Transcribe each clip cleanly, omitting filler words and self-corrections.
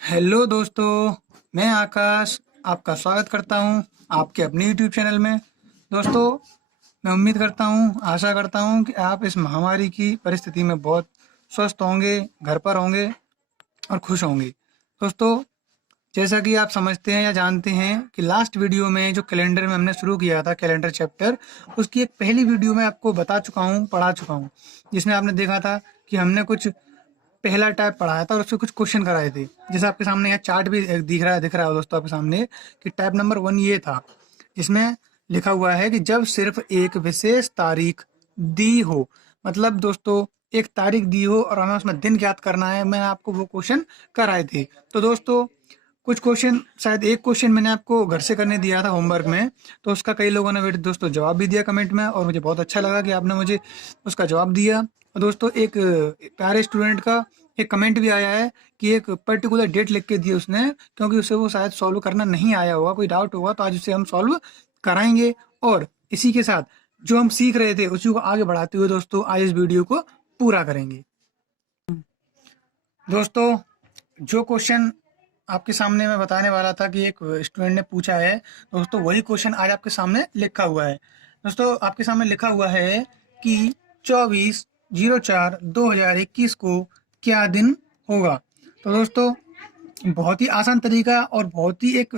Hello दोस्तों, मैं आकाश आपका स्वागत करता हूं आपके अपने यूट्यूब चैनल में। दोस्तों, मैं उम्मीद करता हूं, आशा करता हूं कि आप इस महामारी की परिस्थिति में बहुत स्वस्थ होंगे, घर पर होंगे और खुश होंगे। दोस्तों, जैसा कि आप समझते हैं या जानते हैं कि लास्ट वीडियो में जो कैलेंडर में हमने शुरू किया था, कैलेंडर चैप्टर, उसकी एक पहली वीडियो में आपको बता चुका हूँ, पढ़ा चुका हूँ, जिसमें आपने देखा था कि हमने कुछ पहला टाइप पढ़ाया था और उससे कुछ क्वेश्चन कराए थे। जैसे आपके सामने यहाँ चार्ट भी दिख रहा है दोस्तों आपके सामने, कि टाइप नंबर 1 ये था, जिसमें लिखा हुआ है कि जब सिर्फ एक विशेष तारीख दी हो, मतलब दोस्तों एक तारीख दी हो और हमें उसमें दिन ज्ञात करना है। मैंने आपको वो क्वेश्चन कराए थे। तो दोस्तों, कुछ क्वेश्चन, शायद एक क्वेश्चन मैंने आपको घर से करने दिया था होमवर्क में, तो उसका कई लोगों ने मेरे दोस्तों जवाब भी दिया कमेंट में, और मुझे बहुत अच्छा लगा कि आपने मुझे उसका जवाब दिया। और दोस्तों, एक प्यारे स्टूडेंट का एक कमेंट भी आया है कि एक पर्टिकुलर डेट लिख के दी उसने, क्योंकि उसे वो शायद सॉल्व करना नहीं आया होगा, कोई डाउट होगा, तो आज उसे हम सॉल्व कराएंगे। और इसी के साथ जो हम सीख रहे थे उसी को आगे बढ़ाते हुए दोस्तों आज इस वीडियो को पूरा करेंगे। दोस्तों, जो क्वेश्चन आपके सामने मैं बताने वाला था कि एक स्टूडेंट ने पूछा है, दोस्तों वही क्वेश्चन आज आपके सामने लिखा हुआ है। दोस्तों, आपके सामने लिखा हुआ है कि 24/04/2021 को क्या दिन होगा। तो दोस्तों, बहुत ही आसान तरीका और बहुत ही एक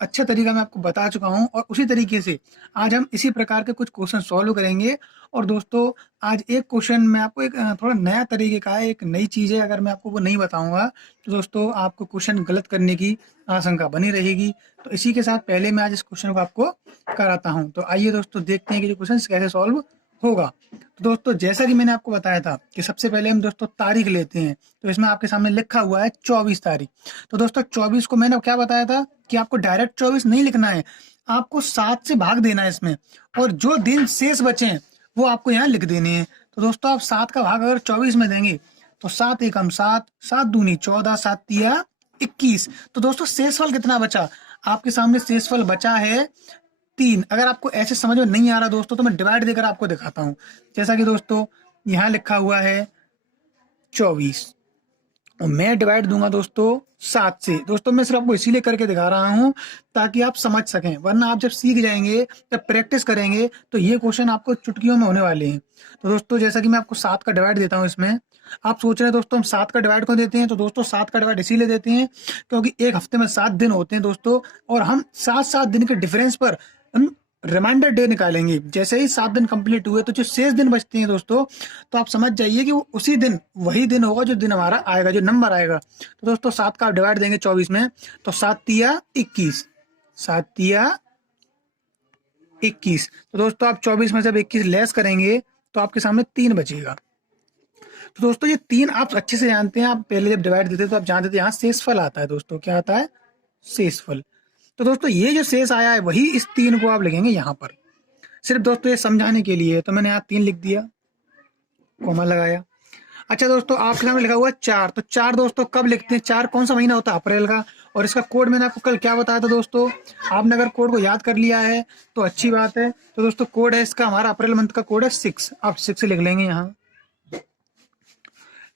अच्छा तरीका मैं आपको बता चुका हूँ, और उसी तरीके से आज हम इसी प्रकार के कुछ क्वेश्चन सॉल्व करेंगे। और दोस्तों, आज एक क्वेश्चन मैं आपको एक थोड़ा नया तरीके का है, एक नई चीज़ है। अगर मैं आपको वो नहीं बताऊंगा तो दोस्तों आपको क्वेश्चन गलत करने की आशंका बनी रहेगी। तो इसी के साथ पहले मैं आज इस क्वेश्चन को आपको कराता हूँ। तो आइए दोस्तों, देखते हैं कि जो क्वेश्चन कैसे सॉल्व होगा। तो दोस्तों, जैसा कि मैंने आपको बताया था कि सबसे पहले हम दोस्तों तारीख लेते हैं। तो इसमें आपके सामने लिखा हुआ है 24 तारीख। तो दोस्तों, 24 को मैंने क्या बताया था कि आपको डायरेक्ट 24 नहीं लिखना है, आपको 7 से भाग देना है इसमें, और जो दिन शेष बचे हैं वो आपको यहाँ लिख देने हैं। तो दोस्तों, आप 7 का भाग अगर 24 में देंगे तो 7 एकम 7, 7 दूनी 14, 7 तिया 21। तो दोस्तों, शेषफल कितना बचा? आपके सामने शेषफल बचा है 3। अगर आपको ऐसे समझ में नहीं आ रहा दोस्तों, तो मैं डिवाइड देकर आपको दिखाता हूँ। जैसा कि दोस्तों यहाँ लिखा हुआ है 24, और मैं डिवाइड दूंगा दोस्तों 7 से। दोस्तों, मैं सिर्फ आपको इसीलिए करके दिखा रहा हूँ ताकि आप समझ सकें, वरना आप जब सीख जाएंगे, जब प्रैक्टिस करेंगे, तो ये क्वेश्चन आपको चुटकियों में होने वाले हैं। तो दोस्तों, जैसा कि मैं आपको 7 का डिवाइड देता हूँ इसमें, आप सोच रहे हैं दोस्तों हम 7 का डिवाइड क्यों देते हैं? तो दोस्तों, 7 का डिवाइड इसीलिए देते हैं क्योंकि एक हफ्ते में 7 दिन होते हैं दोस्तों, और हम 7-7 दिन के डिफरेंस पर हम रिमाइंडर डे निकालेंगे। जैसे ही 7 दिन कंप्लीट हुए तो जो शेष दिन बचते हैं दोस्तों, तो आप समझ जाइए कि वो उसी दिन वही दिन होगा जो दिन हमारा आएगा, जो नंबर आएगा। तो दोस्तों, 7 का आप डिवाइड देंगे 24 में, तो 7 तिया 21, 7 तिया 21। तो दोस्तों, आप 24 में जब 21 लेस करेंगे तो आपके सामने 3 बचेगा। तो दोस्तों, ये 3 आप अच्छे से जानते हैं, आप पहले जब डिवाइड देते तो आप जानते थे यहाँ शेषफल आता है। दोस्तों, क्या आता है? शेषफल। तो दोस्तों, ये जो शेष आया है वही इस 3 को आप लिखेंगे यहाँ पर। सिर्फ दोस्तों ये समझाने के लिए, तो मैंने यहाँ 3 लिख दिया, कॉमा लगाया। अच्छा दोस्तों, आपके सामने लिखा हुआ है 4। तो 4 दोस्तों कब लिखते हैं? 4 कौन सा महीना होता है? अप्रैल का। और इसका कोड मैंने आपको कल क्या बताया था दोस्तों? आपने अगर कोड को याद कर लिया है तो अच्छी बात है। तो दोस्तों, कोड है इसका, हमारा अप्रैल मंथ का कोड है 6। आप 6 लिख लेंगे यहाँ।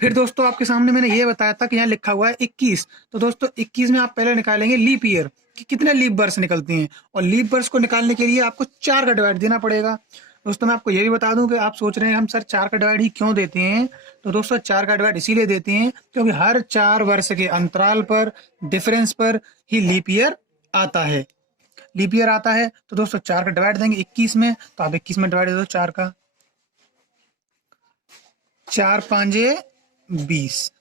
फिर दोस्तों, आपके सामने मैंने ये बताया था कि यहाँ लिखा हुआ है 21। तो दोस्तों, 21 में आप पहले निकालेंगे लीप ईयर, कि कितने लीप वर्ष निकलते हैं, और लीप वर्ष को निकालने के लिए आपको 4 का डिवाइड देना पड़ेगा। दोस्तों, मैं आपको ये भी बता दूं कि आप सोच रहे हैं हम सर 4 का डिवाइड ही क्यों देते हैं? तो दोस्तों, 4 का डिवाइड इसीलिए देते हैं क्योंकि हर 4 वर्ष के अंतराल पर, डिफरेंस पर ही लीप ईयर आता है। लीप ईयर आता है। तो दोस्तों, 4 का डिवाइड देंगे 21 में, तो आप 21 में डिवाइड दे दो 4 का। 4 पांजे 20।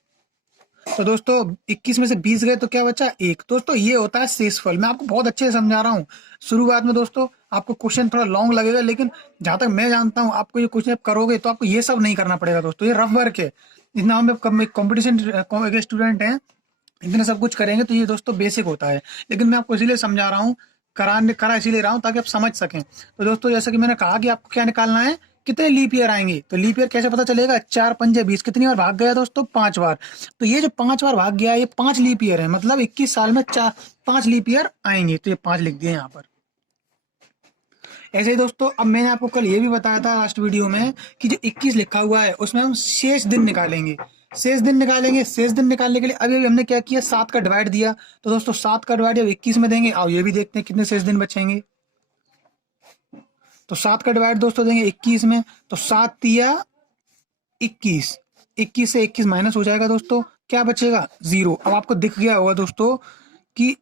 तो दोस्तों, 21 में से 20 गए तो क्या बचा? 1। दोस्तों, ये होता है शेषफल। मैं आपको बहुत अच्छे से समझा रहा हूँ। शुरुआत में दोस्तों आपको क्वेश्चन थोड़ा लॉन्ग लगेगा, लेकिन जहां तक मैं जानता हूँ, आपको ये क्वेश्चन करोगे तो आपको ये सब नहीं करना पड़ेगा दोस्तों। ये रफ वर्क है। जितना हम कॉम्पिटिशन के स्टूडेंट हैं, इतना सब कुछ करेंगे तो ये दोस्तों बेसिक होता है। लेकिन मैं आपको इसीलिए समझा रहा हूँ, करा इसीलिए रहा हूँ ताकि आप समझ सकें। तो दोस्तों, जैसा कि मैंने कहा कि आपको क्या निकालना है, कितने लीप ईयर आएंगे। तो लीप ईयर कैसे पता चलेगा? 4 पंजे 20। कितनी बार भाग गया दोस्तों? 5 बार। तो ये जो 5 बार भाग गया, ये 5 लीप ईयर है, मतलब 21 साल में 5 लीप ईयर आएंगे। तो ये 5 लिख दिए यहाँ पर। ऐसे ही दोस्तों, अब मैंने आपको कल ये भी बताया था लास्ट वीडियो में कि जो 21 लिखा हुआ है उसमें हम शेष दिन निकालेंगे। शेष दिन निकालेंगे। शेष दिन निकालने के लिए अभी अभी हमने क्या किया, 7 का डिवाइड दिया। तो दोस्तों 7 का डिवाइड जब 21 में देंगे, आओ ये भी देखते हैं कितने शेष दिन बचेंगे। तो 7 का डिवाइड दोस्तों देंगे 21 में, तो 7 तिया 21, 21 से 21 माइनस हो जाएगा दोस्तों, क्या बचेगा 0। अब आपको दिख गया होगा दोस्तों कि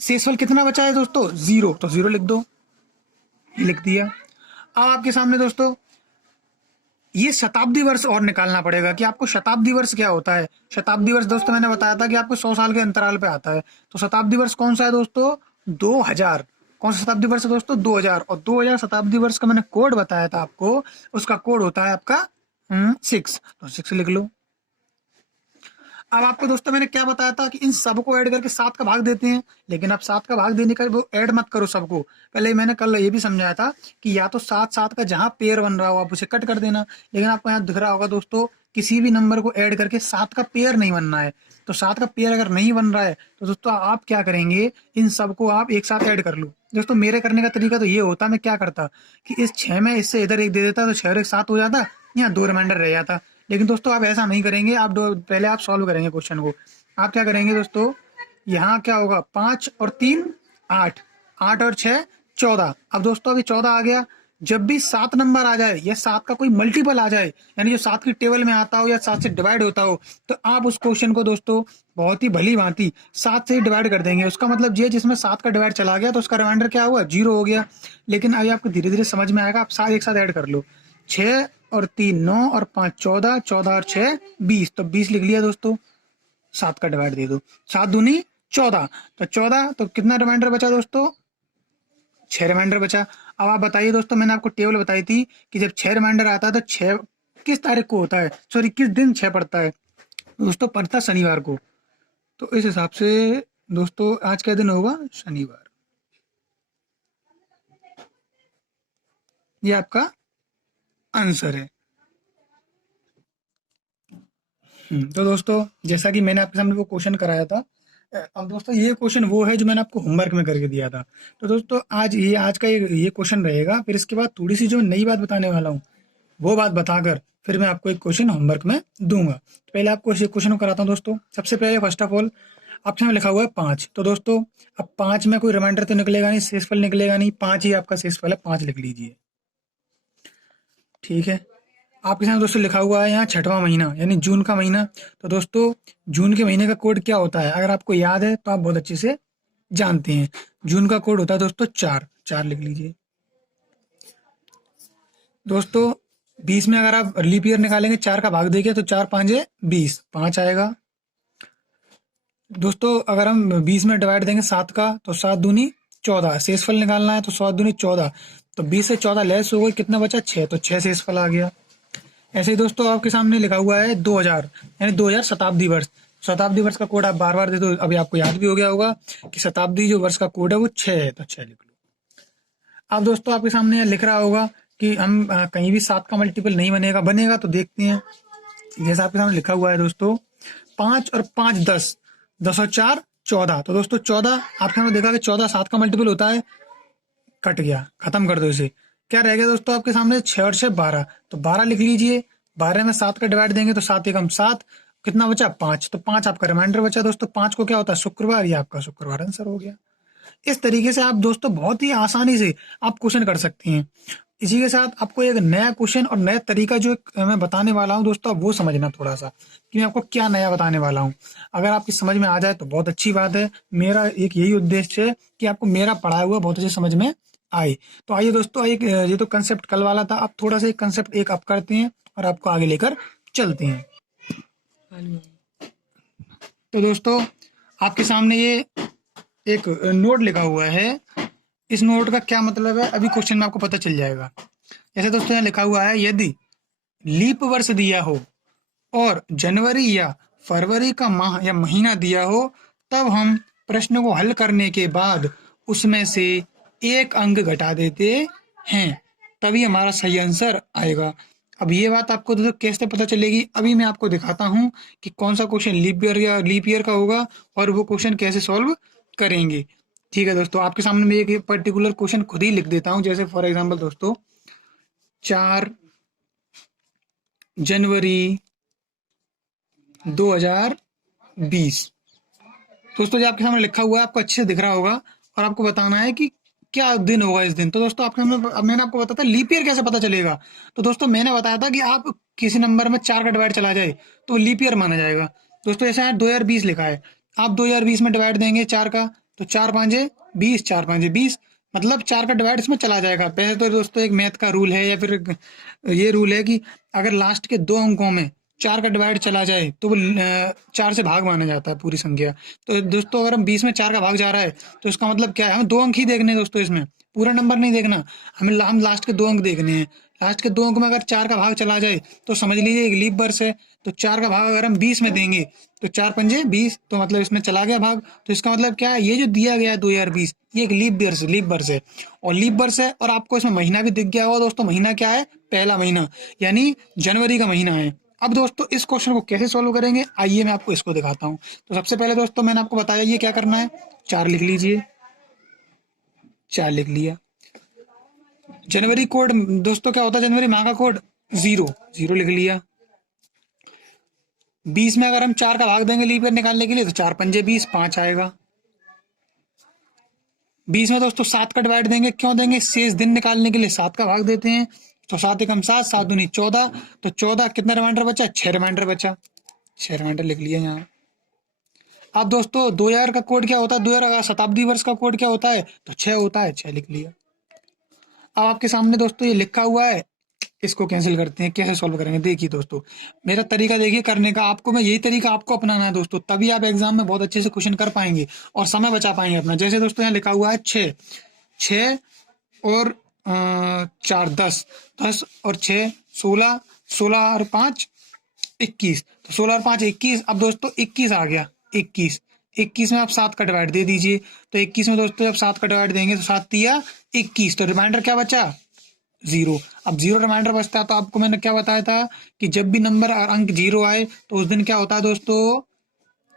शेषफल कितना बचा है दोस्तों, 0, तो 0 लिख दो, लिख दिया। अब आपके सामने दोस्तों ये शताब्दी वर्ष और निकालना पड़ेगा कि आपको शताब्दी वर्ष क्या होता है। शताब्दी वर्ष दोस्तों मैंने बताया था कि आपको 100 साल के अंतराल पे आता है। तो शताब्दी वर्ष कौन सा है दोस्तों, 2000। कौन सा शताब्दी वर्ष है दोस्तों, 2000। और 2000 शताब्दी वर्ष का मैंने कोड बताया था आपको, उसका कोड होता है आपका 6, तो 6 लिख लो। अब आपको दोस्तों मैंने क्या बताया था कि इन सबको ऐड करके 7 का भाग देते हैं, लेकिन आप 7 का भाग देने का वो ऐड मत करो सबको। पहले मैंने कल ये भी समझाया था कि या तो 7 का जहां पेयर बन रहा हो आप उसे कट कर देना, लेकिन आपको यहाँ दिख रहा होगा दोस्तों किसी भी नंबर को ऐड करके 7 का पेयर नहीं बनना है। तो 7 का पेयर अगर नहीं बन रहा है तो दोस्तों आप क्या करेंगे, इन सबको आप एक साथ ऐड कर लो। दोस्तों मेरे करने का तरीका तो ये होता, मैं क्या करता कि इस 6 में इससे इधर एक दे देता, तो 6 और 1 7 हो जाता, यहाँ 2 रिमाइंडर रह जाता। लेकिन दोस्तों आप ऐसा नहीं करेंगे, आप पहले आप सॉल्व करेंगे क्वेश्चन को। आप क्या करेंगे दोस्तों, यहाँ क्या होगा, 5 और 3 8, 8 और 6 14। अब दोस्तों अभी 14 आ गया। जब भी 7 नंबर आ जाए या 7 का कोई मल्टीपल आ जाए, यानी जो 7 की टेबल में आता हो या 7 से डिवाइड होता हो, तो आप उस क्वेश्चन को दोस्तों बहुत ही भली भांति 7 से ही डिवाइड कर देंगे। उसका मतलब ये जिसमें 7 का डिवाइड चला गया तो उसका रिमाइंडर क्या हुआ, 0 हो गया। लेकिन अभी आपको धीरे धीरे समझ में आएगा, आप सारे एक साथ ऐड कर लो। 6 और 3 9 और 5 14, 14 और 6 20, तो 20 लिख लिया दोस्तों। 7 का डिवाइड दे दो, 7 दूनी 14, तो 14, तो कितना रिमाइंडर बचा दोस्तों, 6 रिमाइंडर बचा। अब आप बताइए दोस्तों, मैंने आपको टेबल बताई थी कि जब 6 रिमाइंडर आता है तो 6 किस तारीख को होता है, सॉरी किस दिन 6 पड़ता है दोस्तों, पड़ता शनिवार को। तो इस हिसाब से दोस्तों आज का दिन होगा शनिवार, ये आपका आंसर है। तो दोस्तों जैसा कि मैंने आपके सामने वो क्वेश्चन कराया था, अब दोस्तों ये क्वेश्चन वो है जो मैंने आपको होमवर्क में करके दिया था। तो दोस्तों आज का ये क्वेश्चन रहेगा, फिर इसके बाद थोड़ी सी जो नई बात बताने वाला हूँ वो बात बताकर फिर मैं आपको एक क्वेश्चन होमवर्क में दूंगा। तो पहले आपको इस क्वेश्चन को कराता हूँ दोस्तों। सबसे पहले फर्स्ट ऑफ ऑल आपके सामने लिखा हुआ है 5। तो दोस्तों अब 5 में कोई रिमाइंडर तो निकलेगा नहीं, शेषफल निकलेगा नहीं, 5 ही आपका शेषफल है, 5 लिख लीजिए। ठीक है, आपके सामने दोस्तों लिखा हुआ है यहाँ 6वां महीना यानी जून का महीना। तो दोस्तों जून के महीने का कोड क्या होता है, अगर आपको याद है तो आप बहुत अच्छे से जानते हैं। जून का कोड होता है दोस्तों 4, 4 लिख लीजिए दोस्तों। 20 में अगर आप लीप ईयर निकालेंगे, 4 का भाग देंगे तो 4 5 20, 5 आएगा दोस्तों। अगर हम 20 में डिवाइड देंगे 7 का, तो 7 दूनी 14, शेषफल निकालना है तो 7 दूनी 14, तो 20 से 14 लेस हो गई, कितना बचा 6, तो 6 शेषफल आ गया। ऐसे ही दोस्तों आपके सामने लिखा हुआ है 2000 यानी 2000 शताब्दी वर्ष। शताब्दी वर्ष का कोड आप बार बार दे दो, अभी आपको याद भी हो गया होगा कि शताब्दी जो वर्ष का कोड है वो 6 है, तो 6 लिख लो। अब दोस्तों आपके सामने लिख रहा होगा कि हम कहीं भी 7 का मल्टीपल नहीं बनेगा, बनेगा तो देखते हैं। जैसा आपके सामने लिखा हुआ है दोस्तों, 5 और 5 10, 10 और 4 14। तो दोस्तों 14 आपके सामने देखा कि 14 7 का मल्टीपल होता है, कट गया, खत्म कर दो इसे। क्या रह गया दोस्तों आपके सामने, 6 और 6 12, तो 12 लिख लीजिए। 12 में 7 का डिवाइड देंगे तो 7 एकम 7, कितना बचा 5, तो 5 आपका रिमाइंडर बचा दोस्तों। 5 को क्या होता है शुक्रवार, ये आपका शुक्रवार आंसर हो गया। इस तरीके से आप दोस्तों बहुत ही आसानी से आप क्वेश्चन कर सकते हैं। इसी के साथ आपको एक नया क्वेश्चन और नया तरीका जो मैं बताने वाला हूं दोस्तों, आप वो समझना थोड़ा सा कि मैं आपको क्या नया बताने वाला हूं। अगर आपकी समझ में आ जाए तो बहुत अच्छी बात है। मेरा एक यही उद्देश्य है कि आपको मेरा पढ़ाया हुआ बहुत अच्छे समझ में आए। तो आइए दोस्तों, एक ये तो कंसेप्ट कल वाला था, अब थोड़ा सा एक कंसेप्ट एक अप करते हैं और आपको आगे लेकर चलते हैं। तो दोस्तों आपके सामने ये एक नोट लिखा हुआ है, इस नोट का क्या मतलब है अभी क्वेश्चन में आपको पता चल जाएगा। जैसे दोस्तों यहाँ लिखा हुआ है, यदि लीप वर्ष दिया हो और जनवरी या फरवरी का माह या महीना दिया हो, तब हम प्रश्न को हल करने के बाद उसमें से एक अंक घटा देते हैं, तभी हमारा सही आंसर आएगा। अब ये बात आपको दोस्तों कैसे पता चलेगी, अभी मैं आपको दिखाता हूँ कि कौन सा क्वेश्चन लीप ईयर का होगा और वो क्वेश्चन कैसे सॉल्व करेंगे। ठीक है दोस्तों, आपके सामने मैं एक पर्टिकुलर क्वेश्चन खुद ही लिख देता हूँ। जैसे फॉर एग्जांपल दोस्तों, 4 जनवरी 2020। दोस्तों जो आपके सामने लिखा हुआ है आपको अच्छे से दिख रहा होगा, और आपको बताना है कि क्या दिन होगा इस दिन। तो दोस्तों आपके सामने अब मैंने आपको बताया था लीप ईयर कैसे पता चलेगा। तो दोस्तों मैंने बताया था कि आप किसी नंबर में 4 का डिवाइड चला जाए तो लीप ईयर माना जाएगा। दोस्तों जैसे यहाँ 2020 लिखा है, आप 2020 में डिवाइड देंगे 4 का, तो 4 पाँचे 20, 4 पाँचे 20, मतलब 4 का डिवाइड इसमें चला जाएगा। पहले तो दोस्तों एक मैथ का रूल है, या फिर ये रूल है कि अगर लास्ट के 2 अंकों में 4 का डिवाइड चला जाए तो वो 4 से भाग माना जाता है पूरी संख्या। तो दोस्तों अगर हम 20 में 4 का भाग जा रहा है तो इसका मतलब क्या है, हमें 2 अंक ही देखने हैं दोस्तों, इसमें पूरा नंबर नहीं देखना। हम लास्ट के 2 अंक देखने हैं। लास्ट के 2 अंक में अगर 4 का भाग चला जाए तो समझ लीजिए एक लीप वर्ष है। तो 4 का भाग अगर हम 20 में देंगे तो 4 पंजे 20, तो मतलब इसमें चला गया भाग। तो इसका मतलब क्या है, ये जो दिया गया है 2020, ये एक लीप वर्ष है। और लीप वर्ष है, और आपको इसमें महीना भी दिख गया होगा दोस्तों। महीना क्या है, पहला महीना, यानी जनवरी का महीना है। अब दोस्तों इस क्वेश्चन को कैसे सॉल्व करेंगे, आइए मैं आपको इसको दिखाता हूँ। तो सबसे पहले दोस्तों मैंने आपको बताया ये क्या करना है, 4 लिख लीजिए, 4 लिख लिया। जनवरी कोड दोस्तों क्या होता है, जनवरी माह का कोड 0, 0 लिख लिया। 20 में अगर हम 4 का भाग देंगे लीप ईयर निकालने के लिए तो 4 पंजे 20, 5 आएगा। 20 में दोस्तों 7 का डिवाइड देंगे, क्यों देंगे, शेष दिन निकालने के लिए 7 का भाग देते हैं। तो 7 एकम 7, 7 दूनी 14, तो 14 कितना रिमाइंडर बचा, 6 रिमाइंडर बचा, 6 रिमाइंडर लिख लिया यहाँ। अब दोस्तों 2000 का कोड क्या होता है, 2000 का शताब्दी वर्ष का कोड क्या होता है, तो 6 होता है, 6 लिख लिया। अब आपके सामने दोस्तों ये लिखा हुआ है, इसको कैंसिल करते हैं, कैसे सॉल्व करेंगे। देखिए दोस्तों मेरा तरीका देखिए करने का, आपको मैं यही तरीका आपको अपनाना है दोस्तों, तभी आप एग्जाम में बहुत अच्छे से क्वेश्चन कर पाएंगे और समय बचा पाएंगे अपना। जैसे दोस्तों यहाँ लिखा हुआ है 6, 6 और 4 10, 10 और 6 16, 16 और 5 21, तो 16 और 5 21। अब दोस्तों 21 आ गया, 21, 21 में आप 7 का डिवाइड दे दीजिए। तो 21 में दोस्तों जब 7 का डिवाइड देंगे तो 7 तिया 21, तो रिमाइंडर क्या बचा, 0। अब 0 रिमाइंडर बचता है, तो आपको मैंने क्या बताया था कि जब भी नंबर और अंक 0 आए तो उस दिन क्या होता है दोस्तों,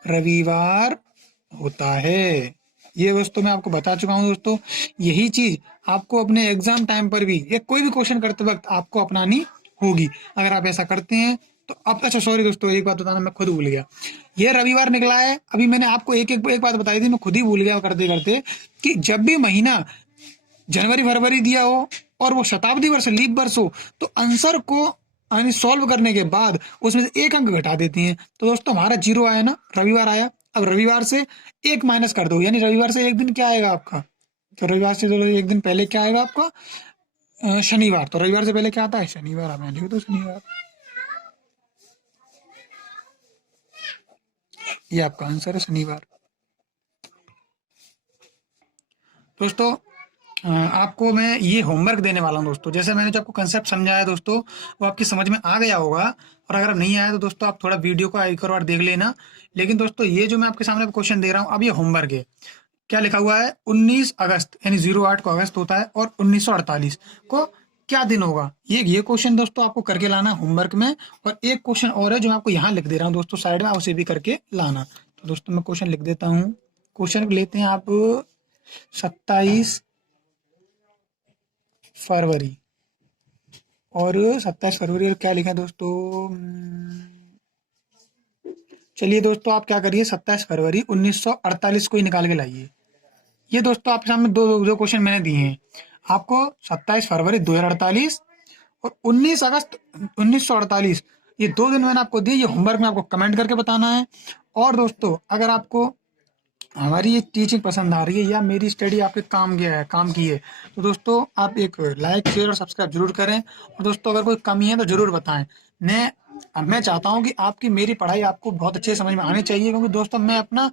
रविवार होता है। ये दोस्तों मैं आपको बता चुका हूँ दोस्तों। यही चीज आपको अपने एग्जाम टाइम पर भी या कोई भी क्वेश्चन करते वक्त आपको अपनानी होगी। अगर आप ऐसा करते हैं तो अब, अच्छा सॉरी दोस्तों एक बात बताना मैं खुद भूल गया, ये रविवार निकला है। अभी मैंने आपको एक बात बताई थी, मैं खुद ही भूल गया करते करते, कि जब भी महीना जनवरी फरवरी दिया हो और वो शताब्दी वर्ष लीप वर्ष हो तो आंसर को यानी सॉल्व करने के बाद उसमें से एक अंक घटा देती हैं। तो दोस्तों हमारा 0 आया ना, रविवार आया। अब रविवार से 1 माइनस कर दो, यानी रविवार से एक दिन क्या आएगा आपका, तो रविवार से तो एक दिन पहले क्या आएगा आपका, शनिवार। तो रविवार से पहले क्या आता है, शनिवार। आप लिख दो शनिवार, ये आपका आंसर है शनिवार। दोस्तों आपको मैं ये होमवर्क देने वाला हूँ दोस्तों। जैसे मैंने जो आपको कंसेप्ट समझाया दोस्तों, वो आपकी समझ में आ गया होगा, और अगर नहीं आया तो दोस्तों आप थोड़ा वीडियो को एक और बार देख लेना। लेकिन दोस्तों ये जो मैं आपके सामने क्वेश्चन दे रहा हूँ, अब ये होमवर्क है। क्या लिखा हुआ है, 19 अगस्त यानी 08 को अगस्त होता है, और 1948 को क्या दिन होगा। ये क्वेश्चन दोस्तों आपको करके लाना होमवर्क में। और एक क्वेश्चन और है जो मैं आपको यहाँ लिख दे रहा हूँ दोस्तों साइड में, उसे भी करके लाना। तो दोस्तों मैं क्वेश्चन लिख देता हूँ। क्वेश्चन लेते हैं आप 27 फरवरी, और 27 फरवरी और क्या लिखा है दोस्तों, चलिए दोस्तों आप क्या करिए, 27 फरवरी 1948 को ही निकाल के लाइए। ये दोस्तों आपके सामने दो क्वेश्चन मैंने दिए हैं आपको, 27 फरवरी 2048 और 19 अगस्त 1948। ये 2 दिन मैंने आपको दिए, ये होमवर्क में आपको कमेंट करके बताना है। और दोस्तों अगर आपको हमारी ये टीचिंग पसंद आ रही है या मेरी स्टडी आपके काम की है, तो दोस्तों आप एक लाइक शेयर और सब्सक्राइब जरूर करें। और दोस्तों अगर कोई कमी है तो जरूर बताएं। मैं चाहता हूं कि आपकी मेरी पढ़ाई आपको बहुत अच्छे समझ में आनी चाहिए, क्योंकि दोस्तों मैं अपना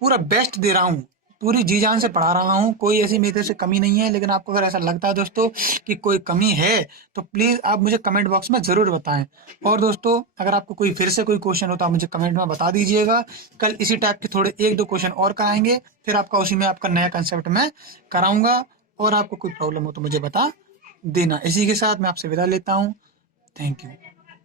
पूरा बेस्ट दे रहा हूँ, पूरी जी जान से पढ़ा रहा हूँ, कोई ऐसी मेरी तरफ से कमी नहीं है। लेकिन आपको अगर ऐसा लगता है दोस्तों कि कोई कमी है तो प्लीज आप मुझे कमेंट बॉक्स में जरूर बताएं। और दोस्तों अगर आपको कोई फिर से कोई क्वेश्चन हो तो आप मुझे कमेंट में बता दीजिएगा। कल इसी टाइप के थोड़े 1-2 क्वेश्चन और कराएंगे, फिर आपका उसी में आपका नया कंसेप्ट मैं कराऊंगा। और आपको कोई प्रॉब्लम हो तो मुझे बता देना। इसी के साथ मैं आपसे विदा लेता हूँ। Thank you.